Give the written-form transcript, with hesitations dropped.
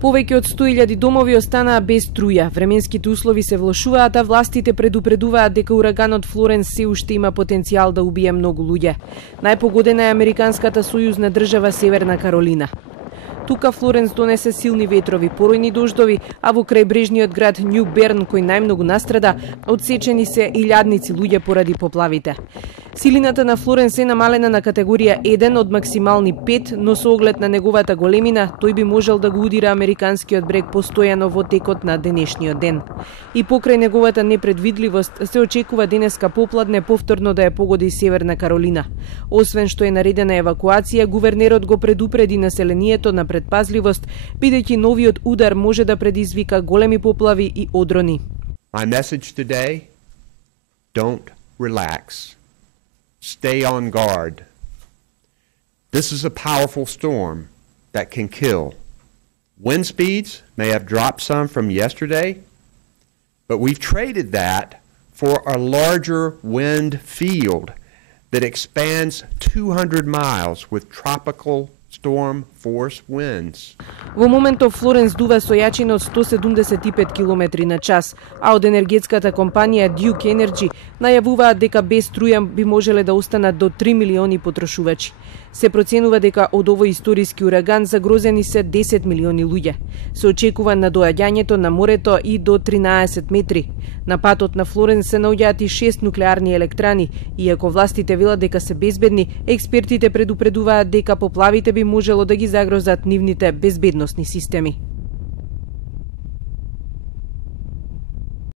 Повеќе од 100.000 домови останаа без струја. Временските услови се влошуваат, а властите предупредуваат дека ураганот Флоренс се уште има потенцијал да убие многу луѓе. Најпогодена е американската сојузна држава Северна Каролина. Тука Флоренс донесе силни ветрови, поројни дождови, а во крајбрежниот град Њу Берн, кој најмногу настрада, отсечени се илјадници луѓе поради поплавите. Силината на Флоренс е намалена на категорија 1 од максимални 5, но со оглед на неговата големина, тој би можел да го удира американскиот брег постојано во текот на денешниот ден. И покрај неговата непредвидливост, се очекува денеска попладне повторно да ја погоди Северна Каролина. Освен што е наредена евакуација, гувернерот го предупреди населението на предпазливост, бидејќи новиот удар може да предизвика големи поплави и одрони. My message today: don't relax. Stay on guard. This is a powerful storm that can kill. Wind speeds may have dropped some from yesterday, but we've traded that for a larger wind field that expands 200 miles with tropical storm force winds. Во моментов Флоренс дува со јачина од 175 км на час, а од енергетската компанија Duke Energy најавуваат дека без струја би можеле да останат до 3 милиони потрошувачи. Се проценува дека од овој историски ураган загрозени се 10 милиони луѓе. Се очекува на доаѓањето на морето и до 13 метри. На патот на Флоренс се наоѓаат и 6 нуклеарни електрани, иако властите велат дека се безбедни, експертите предупредуваат дека поплавите би можело да ги загрозат нивните безбедносни системи.